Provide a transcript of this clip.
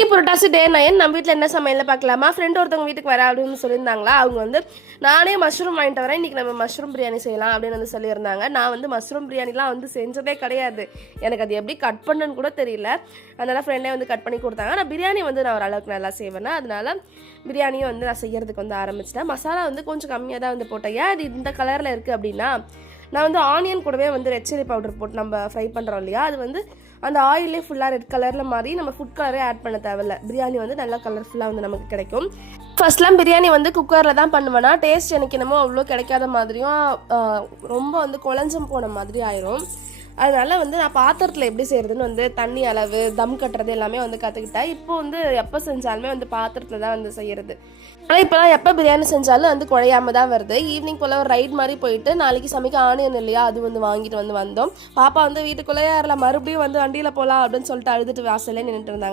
இன்னைக்கு புரட்டாசி டே 9 நம்ம வீட்டில் என்ன சமையல் பார்க்கலாமா. ஃப்ரெண்ட் ஒருத்தவங்க வீட்டுக்கு வர அப்படின்னு சொல்லியிருந்தாங்களா. அவங்க வந்து நானே மஷ்ரூம் வாங்கிட்டு வரேன், இன்றைக்கி நம்ம மஷ்ரூம் பிரியாணி செய்யலாம் அப்படின்னு வந்து சொல்லியிருந்தாங்க. நான் வந்து மஷ்ரூம் பிரியாணிலாம் வந்து செஞ்சதே கிடையாது, எனக்கு அது எப்படி கட் பண்ணுன்னு கூட தெரியல. அதனால் ஃப்ரெண்டே வந்து கட் பண்ணி கொடுத்தாங்க. நான் பிரியாணி வந்து நான் ஓரளவுக்கு நல்லா செய்வேன், அதனால பிரியாணியும் வந்து நான் செய்யறதுக்கு வந்து ஆரம்பிச்சிட்டேன். மசாலா வந்து கொஞ்சம் கம்மியாக தான் வந்து போட்டேன். ஏன் அது இந்த கலரில் இருக்குது அப்படின்னா, நான் வந்து ஆனியன் கூடவே வந்து ரெட் சில்லி பவுடர் போட்டு நம்ம ஃப்ரை பண்ணுறோம் இல்லையா, அது வந்து அந்த ஆயிலே ஃபுல்லாக ரெட் கலரில் மாதிரி நம்ம ஃபுட் கலரே ஆட் பண்ண தேவையில்ல. பிரியாணி வந்து நல்லா கலர்ஃபுல்லாக வந்து நமக்கு கிடைக்கும். ஃபர்ஸ்ட்லாம் பிரியாணி வந்து குக்கரில் தான் பண்ணுவேன்னா டேஸ்ட் எனக்கு என்னமோ அவ்வளோ கிடைக்காத மாதிரியும் ரொம்ப வந்து குழஞ்சும் போன மாதிரி ஆயிரும். அதனால் வந்து நான் பாத்திரத்தில் எப்படி செய்கிறதுன்னு வந்து தண்ணி அளவு தம் கட்டுறது எல்லாமே வந்து கற்றுக்கிட்டேன். இப்போ வந்து எப்போ செஞ்சாலுமே வந்து பாத்திரத்தில் தான் வந்து செய்கிறது. ஆனால் இப்போலாம் எப்போ பிரியாணி செஞ்சாலும் வந்து குழையாம தான் வருது. ஈவினிங் போல் ஒரு ரைட் மாதிரி போயிட்டு நாளைக்கு சமைக்க ஆனியன் இல்லையா, அது வந்து வாங்கிட்டு வந்தோம். பாப்பா வந்து வீட்டுக்குள்ளேயே மறுபடியும் வந்து வண்டியில் போகலாம் அப்படின்னு சொல்லிட்டு அழுதுட்டு வாசலே நின்றுட்டு இருந்தாங்க.